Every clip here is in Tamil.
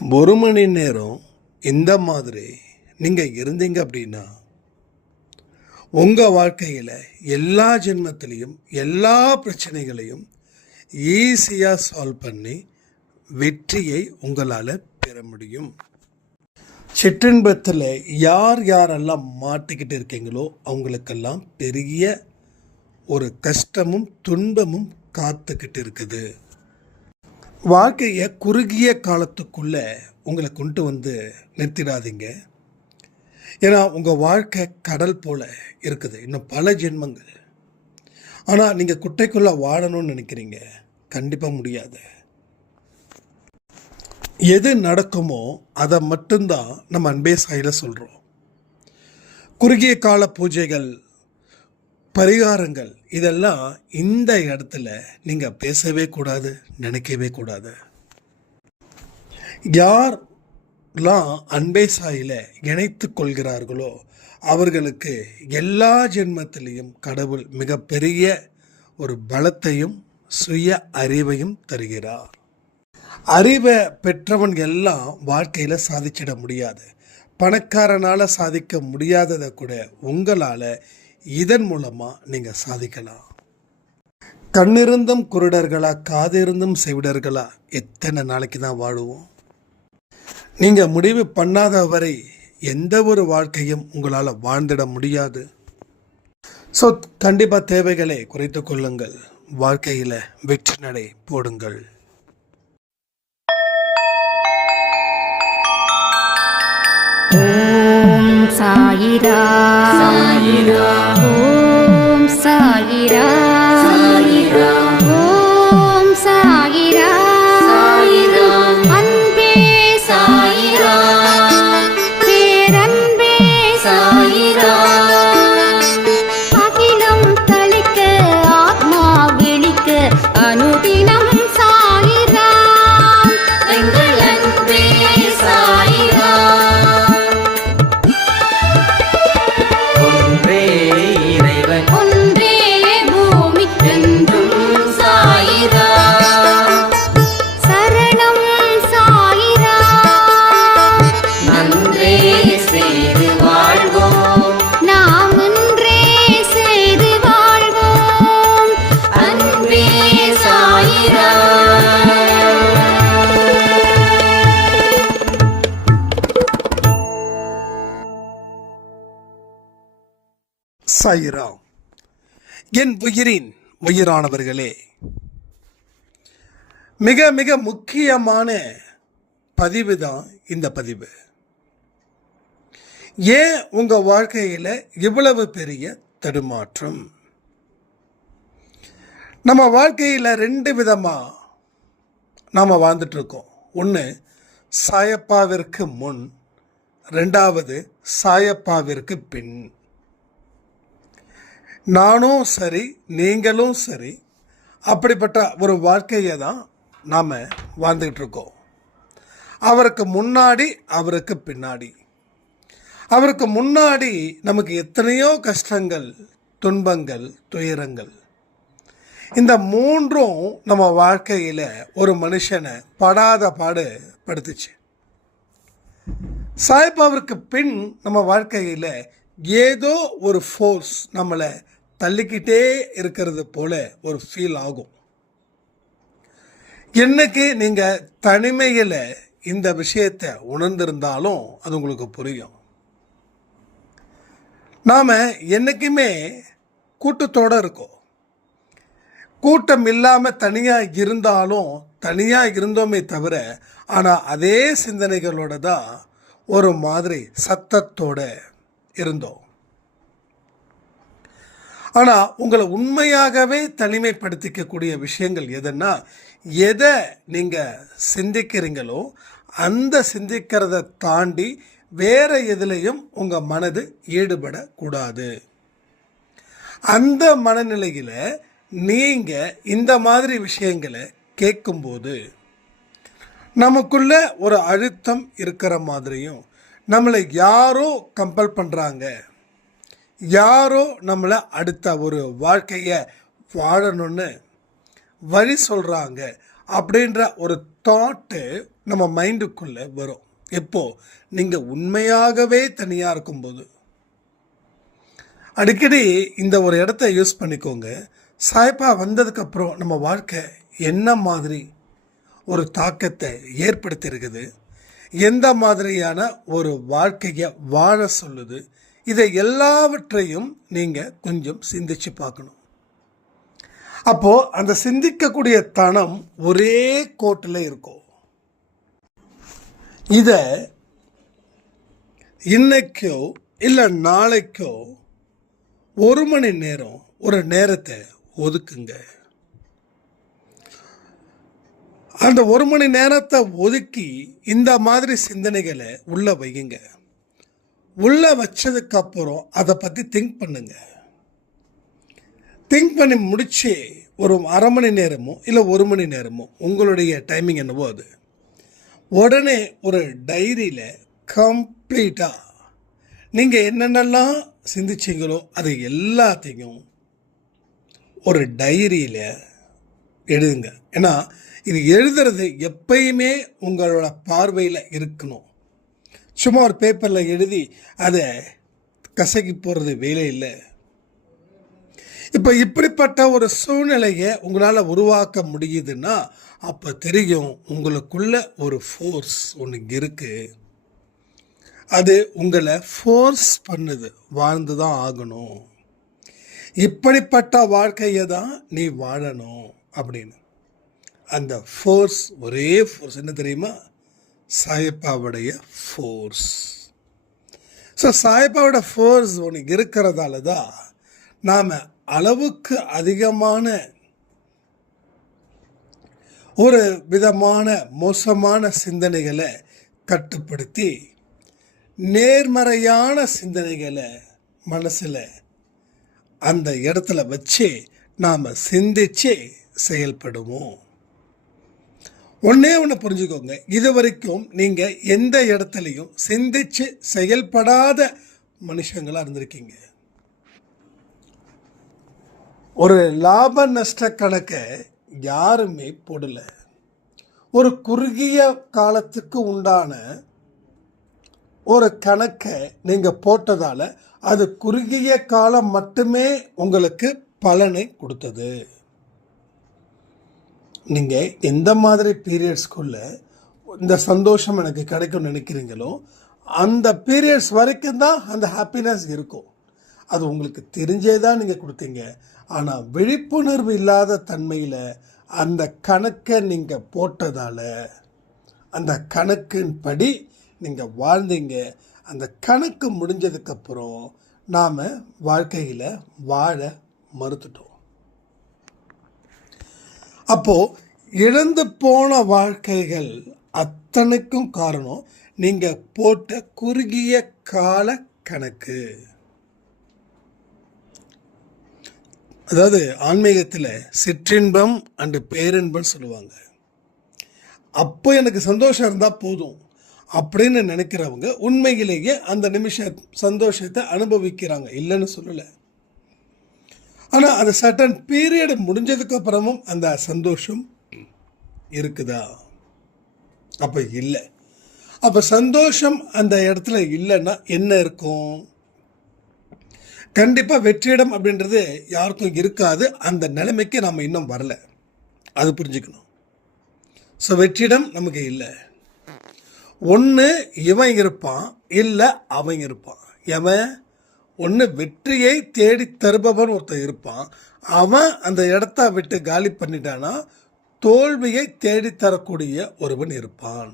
ஒரு மணி நேரம் இந்த மாதிரி நீங்கள் இருந்தீங்க அப்படின்னா உங்கள் வாழ்க்கையில் எல்லா ஜென்மத்திலையும் எல்லா பிரச்சனைகளையும் ஈஸியாக சால்வ் பண்ணி வெற்றியை உங்களால் பெற முடியும். சிற்றின்பத்தில் யார் யாரெல்லாம் மாட்டிக்கிட்டு இருக்கீங்களோ அவங்களுக்கெல்லாம் பெரிய ஒரு கஷ்டமும் துன்பமும் காத்துக்கிட்டு இருக்குது. வாழ்க்கையை குறுகிய காலத்துக்குள்ளே உங்களை கொண்டு வந்து நிறுத்திடாதீங்க. ஏன்னா உங்கள் வாழ்க்கை கடல் போல் இருக்குது, இன்னும் பல ஜென்மங்கள். ஆனால் நீங்கள் குட்டைக்குள்ளே வாழணும்னு நினைக்கிறீங்க, கண்டிப்பாக முடியாது. எது நடக்குமோ அதை மட்டும்தான் நம்ம அன்பே சாயில சொல்கிறோம். குறுகிய கால பூஜைகள், பரிகாரங்கள் இதெல்லாம் இந்த இடத்துல நீங்கள் பேசவே கூடாது, நினைக்கவே கூடாது. யாரெல்லாம் அன்பே சாயில இணைத்து கொள்கிறார்களோ அவர்களுக்கு எல்லா ஜென்மத்திலையும் கடவுள் மிகப்பெரிய ஒரு பலத்தையும் சுய அறிவையும் தருகிறார். அறிவை பெற்றவன் எல்லாம் வாழ்க்கையில் சாதிச்சிட முடியாது. பணக்காரனால் சாதிக்க முடியாததை கூட உங்களால் இதன் மூலமாக நீங்கள் சாதிக்கலாம். கண்ணிருந்தும் குருடர்களா, காதிருந்தும் செவிடர்களா, எத்தனை நாளைக்கு தான் வாழுவோம்? நீங்கள் முடிவு பண்ணாத வரை எந்த ஒரு வாழ்க்கையும் உங்களால் வாழ்ந்திட முடியாது. ஸோ கண்டிப்பாக தேவைகளை குறைத்து கொள்ளுங்கள், வாழ்க்கையில் வெற்றி நடை போடுங்கள். ஓம் சாயிரா சாயிரா, ஓம் சாயிரா சாயிரா, ஓம் சாயிரா சாயிரா, அன்பே சாயிரா, பேரன்பே சாயிரா, அகிலம் தளிக்க ஆத்மா விழிக்க அனுதினம் சாயிரா, எங்கள் அன்பே சாயிரா. சாயிராம். என் உயிரின் உயிரானவர்களே, மிக மிக முக்கியமான பதிவு தான் இந்த பதிவு. ஏன் உங்கள் வாழ்க்கையில் இவ்வளவு பெரிய தடுமாற்றம்? நம்ம வாழ்க்கையில் ரெண்டு விதமாக நாம் வாழ்ந்துட்டுருக்கோம். ஒன்று சாயப்பாவிற்கு முன், ரெண்டாவது சாயப்பாவிற்கு பின். நானும் சரி, நீங்களும் சரி, அப்படிப்பட்ட ஒரு வாழ்க்கையை தான் நாம் வாழ்ந்துக்கிட்டு இருக்கோம். அவருக்கு முன்னாடி, அவருக்கு பின்னாடி. அவருக்கு முன்னாடி நமக்கு எத்தனையோ கஷ்டங்கள், துன்பங்கள், துயரங்கள். இந்த மூன்றும் நம்ம வாழ்க்கையில் ஒரு மனுஷனை படாத பாடு படுத்துச்சு. சாய்பாவிற்கு பின் நம்ம வாழ்க்கையில் ஏதோ ஒரு ஃபோர்ஸ் நம்மளை தள்ளிக்கிட்டே இருக்கிறது போல ஒரு ஃபீல் ஆகும். என்னைக்கு நீங்கள் தனிமையில் இந்த விஷயத்தை உணர்ந்திருந்தாலும் அது உங்களுக்கு புரியும். நாம் என்றைக்குமே கூட்டத்தோடு இருக்கோம். கூட்டம் இல்லாமல் தனியாக இருந்தாலும் தனியாக இருந்தோமே தவிர, ஆனால் அதே சிந்தனைகளோட தான் ஒரு மாதிரி சத்தத்தோடு இருந்தோம். ஆனால் உங்களை உண்மையாகவே தனிமைப்படுத்திக்கக்கூடிய விஷயங்கள் எதுன்னா, எதை நீங்கள் சிந்திக்கிறீங்களோ அந்த சிந்திக்கிறத தாண்டி வேற எதுலையும் உங்கள் மனது ஈடுபடக்கூடாது. அந்த மனநிலையில் நீங்கள் இந்த மாதிரி விஷயங்களை கேட்கும்போது நமக்குள்ள ஒரு அழுத்தம் இருக்கிற மாதிரியும், நம்மளை யாரோ கம்பல் பண்ணுறாங்க, யாரோ நம்மளை அடுத்த ஒரு வாழ்க்கையை வாழணும்னு வழி சொல்கிறாங்க அப்படின்ற ஒரு தாட்டு நம்ம மைண்டுக்குள்ளே வரும். எப்போ நீங்கள் உண்மையாகவே தனியாக இருக்கும்போது. அடிக்கடி இந்த ஒரு இடத்த யூஸ் பண்ணிக்கோங்க. சாய்பா வந்ததுக்கப்புறம் நம்ம வாழ்க்கை என்ன மாதிரி ஒரு தாக்கத்தை ஏற்படுத்தியிருக்குது, எந்த மாதிரியான ஒரு வாழ்க்கையை வாழ சொல்லுது, இதை எல்லாவற்றையும் நீங்கள் கொஞ்சம் சிந்திச்சு பார்க்கணும். அப்போது அந்த சிந்திக்கக்கூடிய தனம் ஒரே கோட்டில் இருக்கும். இதை இன்னைக்கோ இல்லை நாளைக்கோ 1 மணி நேரம் ஒரு நேரத்தை ஒதுக்குங்க. அந்த 1 மணி நேரத்தை ஒதுக்கி இந்த மாதிரி சிந்தனைகளை உள்ள வையுங்க. உள்ள வச்சதுக்கப்புறம் அதை பற்றி திங்க் பண்ணுங்க. திங்க் பண்ணி முடிச்சு ஒரு 1/2 மணி நேரமோ இல்லை 1 மணி நேரமோ உங்களுடைய டைமிங் என்னவோ அது உடனே ஒரு டைரியில் கம்ப்ளீட்டாக நீங்கள் என்னென்னலாம் சிந்திச்சிங்களோ அது எல்லாத்தையும் ஒரு டைரியில் எழுதுங்க. ஏன்னா இது எழுதுறது எப்பயுமே உங்களோட பார்வையில் இருக்கணும். சும்மா ஒரு பேப்பரில் எழுதி அதை கசக்கி போடுறது வேலை இல்லை. இப்போ இப்படிப்பட்ட ஒரு சூழ்நிலையை உங்களால் உருவாக்க முடியுதுன்னா அப்போ தெரியும் உங்களுக்குள்ள ஒரு ஃபோர்ஸ் ஒன்று இருக்குது. அது உங்களை ஃபோர்ஸ் பண்ணுது, வாழ்ந்து தான் ஆகணும், இப்படிப்பட்ட வாழ்க்கையை தான் நீ வாழணும் அப்படின்னு. அந்த ஃபோர்ஸ் ஒரே ஃபோர்ஸ் என்ன தெரியுமா? சாயப்பாவுடைய ஃபோர்ஸ். ஸோ சாயப்பாவோட ஃபோர்ஸ் ஒன்று இருக்கிறதால தான் நாம் அளவுக்கு அதிகமான ஒரு விதமான மோசமான சிந்தனைகளை கட்டுப்படுத்தி நேர்மறையான சிந்தனைகளை மனசில் அந்த இடத்துல வச்சு நாம் சிந்திச்சு செயல்படுவோம். ஒன்றே ஒன்று புரிஞ்சுக்கோங்க, இது வரைக்கும் நீங்கள் எந்த இடத்துலையும் சிந்திச்சு செயல்படாத மனுஷங்களாக இருந்திருக்கீங்க. ஒரு லாப நஷ்ட கணக்கை யாருமே போடலை. ஒரு குறுகிய காலத்துக்கு உண்டான ஒரு கணக்கை நீங்கள் போட்டதால் அது குறுகிய காலம் மட்டுமே உங்களுக்கு பலனை கொடுத்தது. நீங்கள் எந்த மாதிரி பீரியட்ஸ்குள்ளே இந்த சந்தோஷம் எனக்கு கிடைக்கும்னு நினைக்கிறீங்களோ அந்த பீரியட்ஸ் வரைக்கும் தான் அந்த ஹாப்பினஸ் இருக்கும். அது உங்களுக்கு தெரிஞ்சே தான் நீங்கள் கொடுத்தீங்க. ஆனால் விழிப்புணர்வு இல்லாத தன்மையில் அந்த கணக்கை நீங்கள் போட்டதால் அந்த கணக்கின் படி நீங்கள் வாழ்ந்தீங்க. அந்த கணக்கு முடிஞ்சதுக்கப்புறம் நாம் வாழ்க்கையில் வாழ மறுத்துட்டோம். அப்போது இழந்து போன வாழ்க்கைகள் அத்தனைக்கும் காரணம் நீங்கள் போட்ட குறுகிய கால கணக்கு. அதாவது ஆன்மீகத்தில் சிற்றின்பம் அண்டு பேரின்பம் சொல்லுவாங்க. அப்போ எனக்கு சந்தோஷம் இருந்தால் போதும் அப்படின்னு நினைக்கிறவங்க உண்மையிலேயே அந்த சந்தோஷத்தை அனுபவிக்கிறாங்க, இல்லைன்னு சொல்லலை. ஆனால் அந்த சர்டன் பீரியட் முடிஞ்சதுக்கு அப்புறமும் அந்த சந்தோஷம் இருக்குதா? அப்போ இல்லை. அப்போ சந்தோஷம் அந்த இடத்துல இல்லைன்னா என்ன இருக்கும்? கண்டிப்பாக வெற்றிடம் அப்படின்றது யாருக்கும் இருக்காது. அந்த நிலைமைக்கு நாம் இன்னும் வரல, அது புரிஞ்சுக்கணும். ஸோ வெற்றிடம் நமக்கு இல்லை. ஒன்று இவன் இருப்பான், இல்லை அவன் இருப்பான். எவன்? ஒன்று வெற்றியை தேடி தருபவன் ஒருத்தன் இருப்பான். அவன் அந்த இடத்த விட்டு காலி பண்ணிட்டானா தோல்வியை தேடித்தரக்கூடிய ஒருவன் இருப்பான்.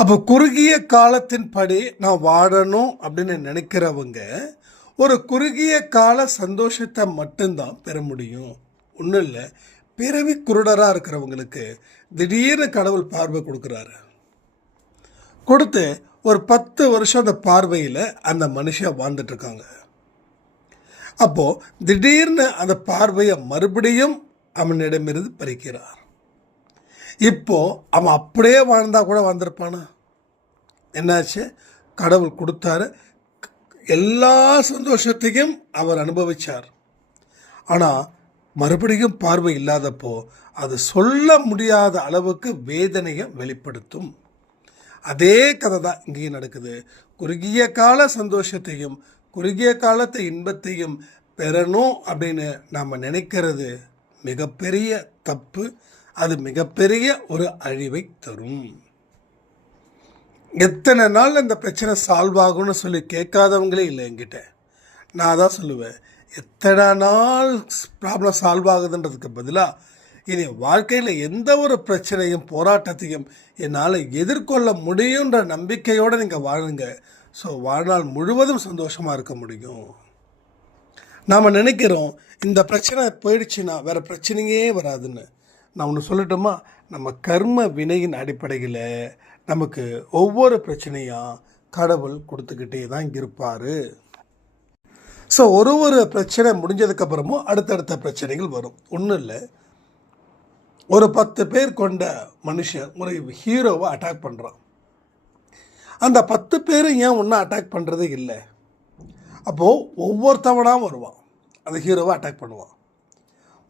அப்போ குறுகிய காலத்தின் படி நான் வாழணும் அப்படின்னு நினைக்கிறவங்க ஒரு குறுகிய கால சந்தோஷத்தை மட்டும்தான் பெற முடியும். ஒன்றும் இல்லை, பிறவி குருடராக இருக்கிறவங்களுக்கு திடீர்னு கடவுள் பார்வை கொடுக்குறாரு. கொடுத்து ஒரு 10 வருஷம் அந்த பார்வையில் அந்த மனுஷன் வாழ்ந்துட்டுருக்காங்க. அப்போது திடீர்னு அந்த பார்வையை மறுபடியும் அவனிடமிருந்து பறிக்கிறார். இப்போது அவன் அப்படியே வாழ்ந்தா கூட வந்திருப்பானா? என்னாச்சு? கடவுள் கொடுத்தாரு, எல்லா சந்தோஷத்தையும் அவர் அனுபவித்தார். ஆனால் மறுபடியும் பார்வை இல்லாதப்போ அது சொல்ல முடியாத அளவுக்கு வேதனையை வெளிப்படுத்தும். அதே கதை தான் இங்கேயும் நடக்குது. குறுகிய கால சந்தோஷத்தையும் குறுகிய காலத்து இன்பத்தையும் பெறணும் அப்படின்னு நாம் நினைக்கிறது மிகப்பெரிய தப்பு. அது மிகப்பெரிய ஒரு அழிவை தரும். எத்தனை நாள் இந்த பிரச்சனை சால்வ் ஆகும்னு சொல்லி கேட்காதவங்களே இல்லை என்கிட்ட. நான் தான் சொல்லுவேன், எத்தனை நாள் ப்ராப்ளம் சால்வ் ஆகுதுன்றதுக்கு பதிலாக இனி வாழ்க்கையில் எந்த ஒரு பிரச்சனையும் போராட்டத்தையும் என்னால் எதிர்கொள்ள முடியுன்ற நம்பிக்கையோடு நீங்கள் வாழுங்க. ஸோ வாழ்நாள் முழுவதும் சந்தோஷமாக இருக்க முடியும். நாம் நினைக்கிறோம் இந்த பிரச்சனை போயிடுச்சுன்னா வேறு பிரச்சனையே வராதுன்னு. நான் ஒன்று சொல்லட்டுமா, நம்ம கர்ம வினையின் அடிப்படையில் நமக்கு ஒவ்வொரு பிரச்சனையாக கடவுள் கொடுத்துக்கிட்டே தான் இருப்பார். ஸோ ஒரு பிரச்சனை முடிஞ்சதுக்கப்புறமும் அடுத்தடுத்த பிரச்சனைகள் வரும். ஒன்றும் இல்லை, ஒரு 10 பேர் கொண்ட மனுஷன் ஒரு ஹீரோவை அட்டாக் பண்ணுறான். அந்த 10 பேரும் ஏன் ஒன்றும் அட்டாக் பண்ணுறதே இல்லை? அப்போது ஒவ்வொருத்தவனாக வருவான், அந்த ஹீரோவை அட்டாக் பண்ணுவான்.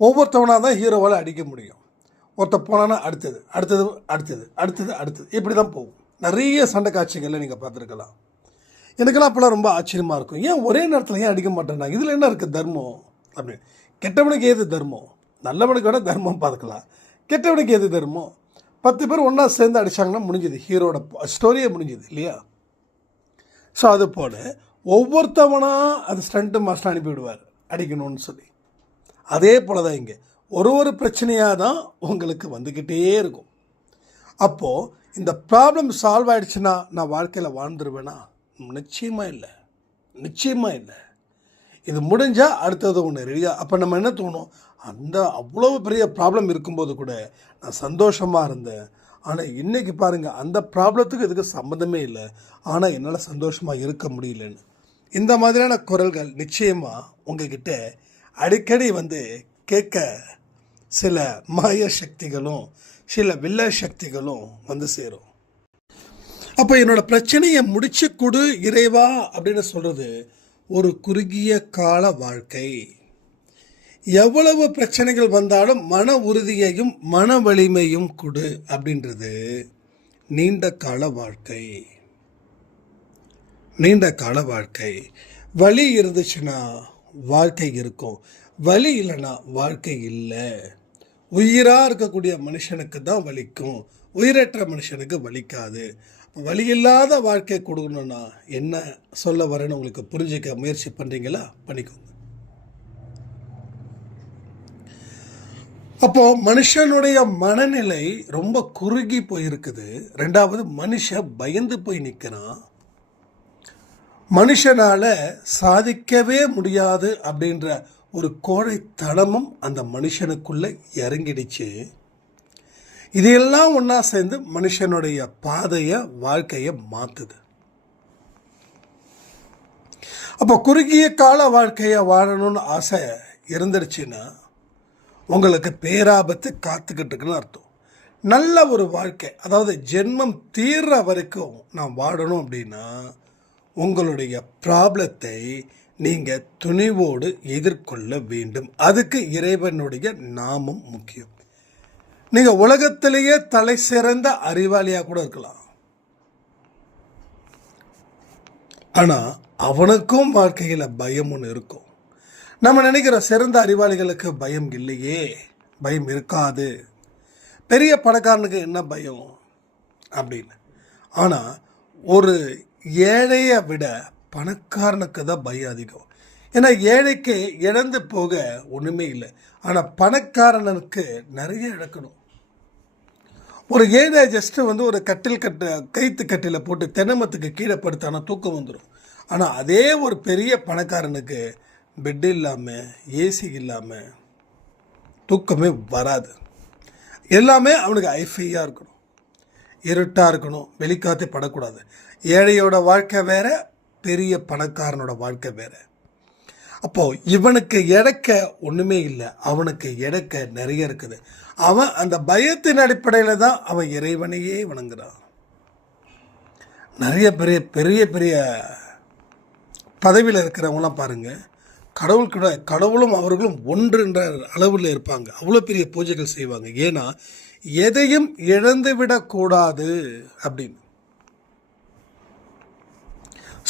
ஒவ்வொருத்தவனாக தான் ஹீரோவால் அடிக்க முடியும். ஒருத்த போனான்னா அடுத்தது அடுத்தது அடுத்தது அடுத்தது அடுத்தது இப்படி தான் போகும். நிறைய சண்டை காட்சிகளில் நீங்கள் பார்த்துருக்கலாம். எனக்கெல்லாம் அப்போல்லாம் ரொம்ப ஆச்சரியமாக இருக்கும், ஏன் ஒரே நேரத்தில் ஏன் அடிக்க மாட்டேன்னா, இதில் என்ன இருக்குது தர்மம் அப்படின்னு. கெட்டவனுக்கு ஏது தர்மம்? நல்லவனுக்கு வேணால் தர்மம் பார்த்துக்கலாம், கெட்டவனுக்கு ஏது தர்மம்? 10 பேர் ஒன்றா சேர்ந்து அடித்தாங்கன்னா முடிஞ்சுது, ஹீரோட ஸ்டோரியே முடிஞ்சுது இல்லையா? ஸோ அது போல் ஒவ்வொருத்தவனாக அது ஸ்டண்ட்டு மாஸ்டர் அனுப்பிவிடுவார் அடிக்கணும்னு சொல்லி. அதே போல் தான் இங்கே ஒரு பிரச்சனையாக தான் உங்களுக்கு வந்துக்கிட்டே இருக்கும். அப்போது இந்த ப்ராப்ளம் சால்வ் ஆகிடுச்சுன்னா நான் வாழ்க்கையில் வாழ்ந்துருவேனா? நிச்சயமாக இல்லை, நிச்சயமாக இல்லை. இது முடிஞ்சால் அடுத்தது ஒன்று ரெடியா. அப்போ நம்ம என்ன தோணும், அந்த அவ்வளோ பெரிய ப்ராப்ளம் இருக்கும்போது கூட நான் சந்தோஷமாக இருந்தேன், ஆனால் இன்றைக்கி பாருங்கள் அந்த ப்ராப்ளத்துக்கு இதுக்கு சம்மந்தமே இல்லை, ஆனால் என்னால் சந்தோஷமாக இருக்க முடியலன்னு. இந்த மாதிரியான குரல்கள் நிச்சயமாக உங்ககிட்ட அடிக்கடி வந்து கேட்க சில மாய சக்திகளும் சில வில்ல சக்திகளும் வந்து சேரும். அப்போ என்னோடய பிரச்சனையை முடிச்சு கொடு இறைவா அப்படின்னு சொல்கிறது ஒரு குறுகிய கால வாழ்க்கை. எவ்வளவு பிரச்சனைகள் வந்தாலும் மன உறுதியையும் மன வலிமையும் கொடு அப்படின்றது நீண்ட கால வாழ்க்கை. நீண்ட கால வாழ்க்கை. வலி இருந்துச்சுன்னா வாழ்க்கை இருக்கும், வலி இல்லைன்னா வாழ்க்கை இல்லை. உயிராக இருக்கக்கூடிய மனுஷனுக்கு தான் வலிக்கும், உயிரற்ற மனுஷனுக்கு வலிக்காது. வலி இல்லாத வாழ்க்கை கொடுக்கணுன்னா என்ன சொல்ல வரேன்னு உங்களுக்கு புரிஞ்சுக்க முயற்சி பண்ணுறீங்களா? பண்ணிக்கோங்க. அப்போது மனுஷனுடைய மனநிலை ரொம்ப குறுகி போயிருக்குது. ரெண்டாவது, மனுஷன் பயந்து போய் நிற்கிறான். மனுஷனால் சாதிக்கவே முடியாது அப்படின்ற ஒரு கோழைத்தனமும் அந்த மனுஷனுக்குள்ளே இறங்கிடுச்சு. இதையெல்லாம் ஒன்றா சேர்ந்து மனுஷனுடைய பாதையை வாழ்க்கையை மாற்றுது. அப்போ குறுகிய கால வாழ்க்கையை வாழணும்னு ஆசை இருந்துருச்சுன்னா உங்களுக்கு பேராபத்து காத்துக்கிட்டு இருக்குன்னு அர்த்தம். நல்ல ஒரு வாழ்க்கை, அதாவது ஜென்மம் தீர்ற வரைக்கும் நான் வாழணும் அப்படின்னா உங்களுடைய ப்ராப்ளத்தை நீங்கள் துணிவோடு எதிர்கொள்ள வேண்டும். அதுக்கு இறைவனுடைய நாமம் முக்கியம். நீங்கள் உலகத்திலேயே தலை சிறந்த அறிவாளியாக கூட இருக்கலாம், ஆனால் அவனுக்கும் வாழ்க்கையில் பயம் ஒன்று இருக்கும். நம்ம நினைக்கிற சிறந்த அறிவாளிகளுக்கு பயம் இல்லையே, பயம் இருக்காது, பெரிய பணக்காரனுக்கு என்ன பயம் அப்படின்னு. ஆனால் ஒரு ஏழையை விட பணக்காரனுக்கு தான் பயம் அதிகம். ஏன்னா ஏழைக்கு இழந்து போக ஒன்றுமே இல்லை, ஆனால் பணக்காரனுக்கு நிறைய இழக்கணும். ஒரு ஏழை ஜஸ்ட்டு வந்து ஒரு கைத்து கட்டில் போட்டு தென்னமத்துக்கு கீழே படுத்தானா தூக்கம் வந்துடும். ஆனால் அதே ஒரு பெரிய பணக்காரனுக்கு பெட்டு இல்லாமல் ஏசி இல்லாமல் தூக்கமே வராது. எல்லாமே அவனுக்கு ஐஃபையாக இருக்கணும், இருட்டாக இருக்கணும், வெளிக்காற்றே படக்கூடாது. ஏழையோட வாழ்க்கை வேறு, பெரிய பணக்காரனோட வாழ்க்கை வேறு. அப்போது இவனுக்கு இழக்க ஒன்றுமே இல்லை, அவனுக்கு இழக்க நிறைய இருக்குது. அவன் அந்த பயத்தின் அடிப்படையில் தான் அவன் இறைவனையே வணங்குறான். நிறைய பெரிய பெரிய பெரிய பதவியில் இருக்கிறவங்களாம் பாருங்கள், கடவுளும் அவர்களும் ஒன்று என்ற அளவில் இருப்பாங்க. அவ்வளோ பெரிய பூஜைகள் செய்வாங்க. ஏன்னா எதையும் இழந்து விடக்கூடாது அப்படின்னு.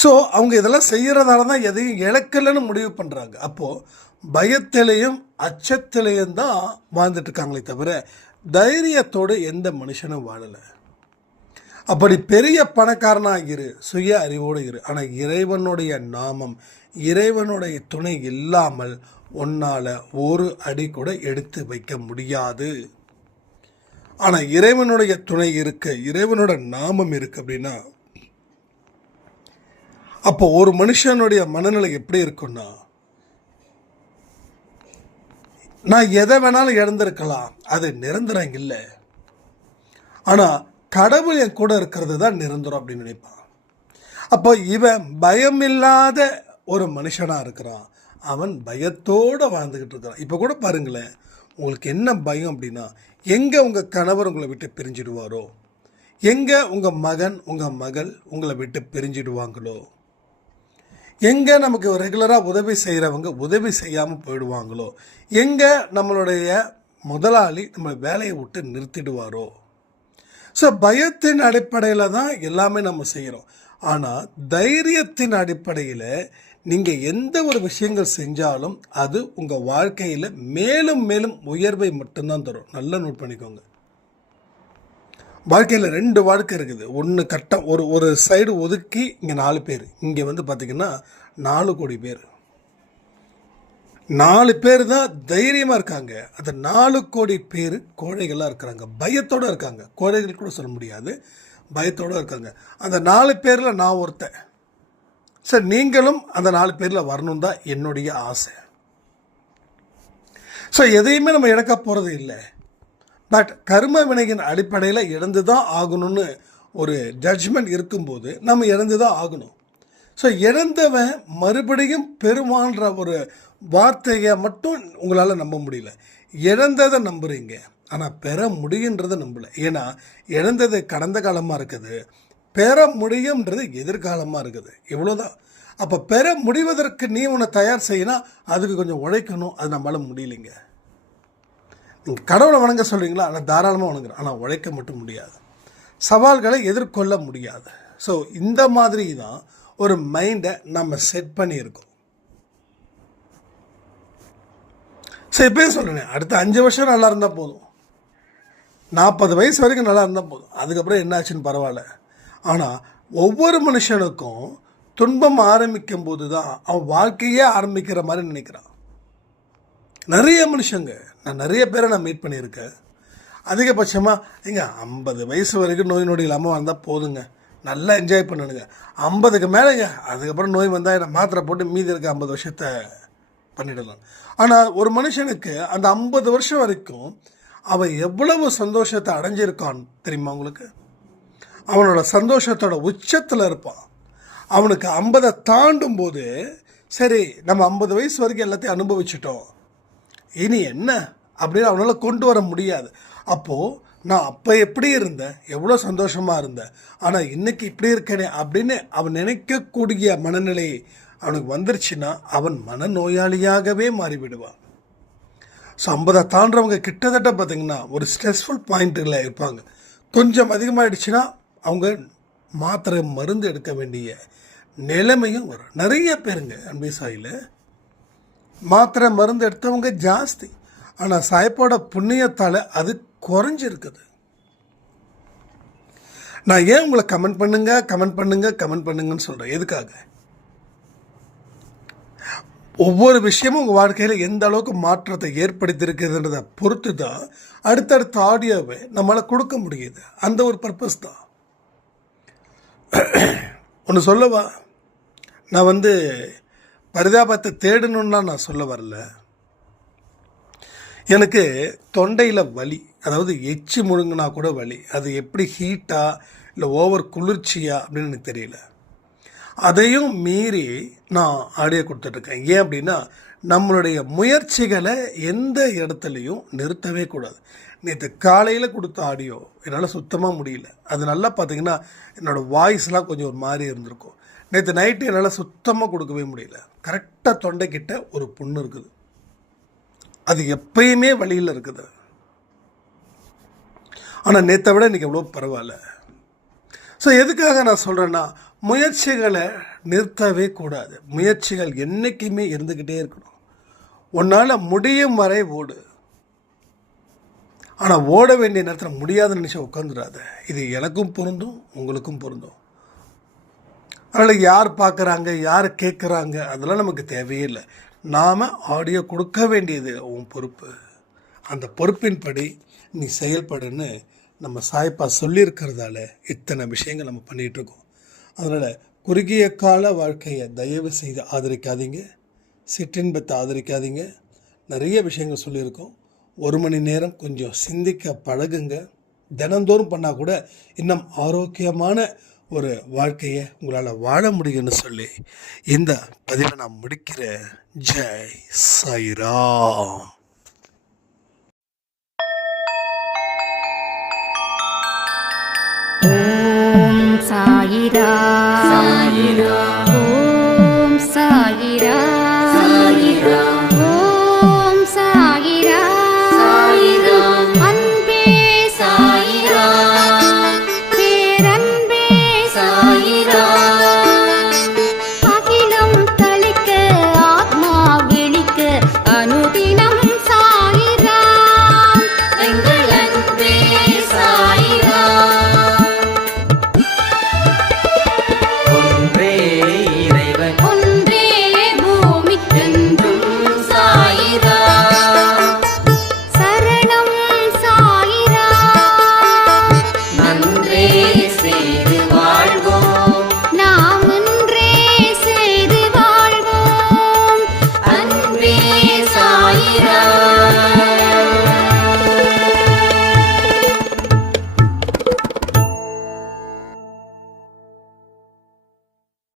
ஸோ அவங்க இதெல்லாம் செய்கிறதால தான் எதையும் இழக்கலைன்னு முடிவு பண்ணுறாங்க. அப்போது பயத்திலையும் அச்சத்திலையும் தான் வாழ்ந்துட்டு இருக்காங்களே தவிர தைரியத்தோடு எந்த மனுஷனும் வாழலை. அப்படி பெரிய பணக்காரனாக இரு, சுய அறிவோடு இரு, ஆனால் இறைவனுடைய நாமம், இறைவனுடைய துணை இல்லாமல் உன்னால் ஒரு அடி கூட எடுத்து வைக்க முடியாது. ஆனால் இறைவனுடைய துணை இருக்கு, இறைவனோட நாமம் இருக்கு அப்படின்னா அப்போ ஒரு மனுஷனுடைய மனநிலை எப்படி இருக்குன்னா, நான் எதை வேணாலும் இழந்திருக்கலாம், அது நிரந்தரம் இல்லை, ஆனால் கடவுள் என் கூட இருக்கிறது தான் நிரந்தரம் அப்படின்னு நினைப்பான். அப்போ இவன் பயமில்லாத ஒரு மனுஷனாக இருக்கிறான். அவன் பயத்தோடு வாழ்ந்துக்கிட்டு இருக்கிறான். இப்போ கூட பாருங்களேன், உங்களுக்கு என்ன பயம் அப்படின்னா, எங்கே உங்கள் கணவர் உங்களை விட்டு பிரிஞ்சிடுவாரோ, எங்கே உங்கள் மகன் உங்கள் மகள் உங்களை விட்டு பிரிஞ்சிடுவாங்களோ, எங்கே நமக்கு ரெகுலராக உதவி செய்கிறவங்க உதவி செய்யாமல் போயிடுவாங்களோ, எங்கே நம்மளுடைய முதலாளி நம்ம வேலையை விட்டு நிறுத்திடுவாரோ. ஸோ பயத்தின் அடிப்படையில் தான் எல்லாமே நம்ம செய்கிறோம். ஆனால் தைரியத்தின் அடிப்படையில் நீங்கள் எந்த ஒரு விஷயங்கள் செஞ்சாலும் அது உங்கள் வாழ்க்கையில் மேலும் மேலும் உயர்வை மட்டும்தான் தரும். நல்லா நோட் பண்ணிக்கோங்க. வாழ்க்கையில் 2 வாழ்க்கை இருக்குது. ஒன்று கட்டம், ஒரு சைடு ஒதுக்கி இங்கே 4 பேர், இங்கே வந்து பார்த்திங்கன்னா 4 கோடி பேர். 4 பேர் தான் தைரியமாக இருக்காங்க. அந்த 4 கோடி பேர் கோழைகளாக இருக்கிறாங்க, பயத்தோடு இருக்காங்க. கோழைகள் கூட சொல்ல முடியாது, பயத்தோடு இருக்காங்க. அந்த 4 பேரில் நான் ஒருத்தன். சார், நீங்களும் அந்த 4 பேரில் வரணும் தான் என்னுடைய ஆசை. ஸோ எதையுமே நம்ம இழக்க போகிறது இல்லை. பட் கர்ம வினையின் அடிப்படையில் இழந்து தான் ஆகணும்னு ஒரு ஜட்ஜ்மெண்ட் இருக்கும்போது நம்ம இழந்து தான் ஆகணும். ஸோ இழந்தவன் மறுபடியும் பெருமாள்ன்ற ஒரு வார்த்தையை மட்டும் உங்களால் நம்ப முடியல. இழந்ததை நம்புறீங்க, ஆனால் பெற முடியுன்றதை நம்பலை. ஏன்னா இழந்தது கடந்த காலமாக இருக்குது, பெற முடியும்ன்றது எதிர்காலமாக இருக்குது. இவ்வளோதான். அப்போ பெற முடிவதற்கு நீ உன்னை தயார் செய்யணும், அதுக்கு கொஞ்சம் உழைக்கணும். அது நம்மளால் முடியலைங்க. நீங்கள் கடவுளை வணங்க சொல்கிறீங்களா, ஆனால் தாராளமாக வணங்குறோம், ஆனால் உழைக்க மட்டும் முடியாது, சவால்களை எதிர்கொள்ள முடியாது. ஸோ இந்த மாதிரி தான் ஒரு மைண்டை நம்ம செட் பண்ணியிருக்கோம். ஸோ இப்போயும் சொல்கிறேன், அடுத்த 5 வருஷம் நல்லா இருந்தால் போதும், 40 வயசு வரைக்கும் நல்லா இருந்தால் போதும், அதுக்கப்புறம் என்னாச்சுன்னு பரவாயில்ல. ஆனால் ஒவ்வொரு மனுஷனுக்கும் துன்பம் ஆரம்பிக்கும் போது தான் அவன் வாழ்க்கையே ஆரம்பிக்கிற மாதிரி நினைக்கிறான். நிறைய மனுஷங்க, நான் நிறைய பேரை நான் மீட் பண்ணியிருக்கேன். அதிகபட்சமாக எங்க 50 வயசு வரைக்கும் நோய் நொடி இல்லாமல் வந்தால் போதுங்க, நல்லா என்ஜாய் பண்ணணுங்க. 50க்கு மேலேங்க, அதுக்கப்புறம் நோய் வந்தால் என்ன மாத்திரை போட்டு மீதி இருக்க 50 வருஷத்தை பண்ணிடலாம். ஆனால் ஒரு மனுஷனுக்கு அந்த 50 வருஷம் வரைக்கும் அவன் எவ்வளவு சந்தோஷத்தை அடைஞ்சிருக்கான் தெரியுமா உங்களுக்கு? அவனோட சந்தோஷத்தோட உச்சத்தில் இருப்பான். அவனுக்கு 50 தாண்டும் போது சரி நம்ம 50 வயசு வரைக்கும் எல்லாத்தையும் அனுபவிச்சிட்டோம், இனி என்ன அப்படின்னு அவனால் கொண்டு வர முடியாது. அப்போது நான் அப்போ எப்படி இருந்தேன், எவ்வளோ சந்தோஷமாக இருந்தேன், ஆனால் இன்றைக்கி இப்படி இருக்கேனே அப்படின்னு அவன் நினைக்கக்கூடிய மனநிலை அவனுக்கு வந்துருச்சுன்னா அவன் மனநோயாளியாகவே மாறிவிடுவான். ஸோ 50 தாண்டவங்க கிட்டத்தட்ட பார்த்திங்கன்னா ஒரு ஸ்ட்ரெஸ்ஃபுல் பாயிண்ட்டில் இருப்பாங்க. கொஞ்சம் அதிகமாகிடுச்சுன்னா அவங்க மாத்திரை மருந்து எடுக்க வேண்டிய நிலைமையும் வரும். நிறைய பேருங்க அன்பே சாயில் மாத்திரை மருந்து எடுத்தவங்க ஜாஸ்தி, ஆனால் சாய்ப்போட புண்ணியத்தால் அது குறைஞ்சிருக்குது. நான் ஏன் உங்களை கமெண்ட் பண்ணுங்கன்னு சொல்கிறேன், எதுக்காக? ஒவ்வொரு விஷயமும் உங்கள் வாழ்க்கையில் எந்த அளவுக்கு மாற்றத்தை ஏற்படுத்தியிருக்குதுன்றதை பொறுத்து தான் அடுத்தடுத்த ஆடியோவை நம்மளால் கொடுக்க முடியுது. அந்த ஒரு பர்பஸ் தான். ஒன்று சொல்லவா, நான் பரிதாபத்தை தேடணுன்னா நான் சொல்ல வரல. எனக்கு தொண்டையில் வலி, அதாவது எச்சி முழுங்கினா கூட வலி. அது எப்படி ஹீட்டா இல்லை ஓவர் குளிர்ச்சியா அப்படின்னு எனக்கு தெரியல. அதையும் மீறி நான் ஆடியோ கொடுத்துட்ருக்கேன். ஏன் அப்படின்னா நம்மளுடைய முயற்சிகளை எந்த இடத்துலையும் நிறுத்தவே கூடாது. நேற்று காலையில் கொடுத்த ஆடியோ என்னால் சுத்தமாக முடியல. அது நல்லா பார்த்தீங்கன்னா என்னோடய வாய்ஸ்லாம் கொஞ்சம் ஒரு மாதிரி இருந்திருக்கும். நேற்று நைட்டு என்னால் சுத்தமாக கொடுக்கவே முடியல. கரெக்டாக தொண்டைக்கிட்ட ஒரு புண்ணு இருக்குது. அது எப்பயுமே வழியில் இருக்குது. ஆனால் நேற்றை விட இன்றைக்கி எவ்வளோ பரவாயில்ல. ஸோ எதுக்காக நான் சொல்கிறேன்னா, முயற்சிகளை நிறுத்தவே கூடாது. முயற்சிகள் என்றைக்குமே இருந்துக்கிட்டே இருக்கணும். உன்னால் முடியும் வரை ஓடு. ஆனால் ஓட வேண்டிய நேரத்தில் முடியாத நினச்சி உட்காந்துடாத. இது எனக்கும் பொருந்தும், உங்களுக்கும் பொருந்தும். அதனால் யார் பார்க்குறாங்க, யார் கேட்குறாங்க, அதெல்லாம் நமக்கு தேவையே இல்லை. நாம் ஆடியோ கொடுக்க வேண்டியது உன் பொறுப்பு. அந்த பொறுப்பின்படி நீ செயல்படுன்னு நம்ம சாய்ப்பா சொல்லியிருக்கிறதால இத்தனை விஷயங்கள் நம்ம பண்ணிகிட்ருக்கோம். அதனால் குறுகிய கால வாழ்க்கையை தயவு செய்து ஆதரிக்காதீங்க. சிற்றின்பத்தை ஆதரிக்காதீங்க. நிறைய விஷயங்கள் சொல்லியிருக்கோம். 1 மணி நேரம் கொஞ்சம் சிந்திக்க பழகுங்க. தினந்தோறும் பண்ணால் கூட இன்னும் ஆரோக்கியமான ஒரு வாழ்க்கையை உங்களால் வாழ முடியும்னு சொல்லி இந்த பதிவை நான் முடிக்கிறேன். ஜெய் சாய்ராம். ஓம் சாயிரா.